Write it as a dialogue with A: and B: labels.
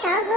A: 想喝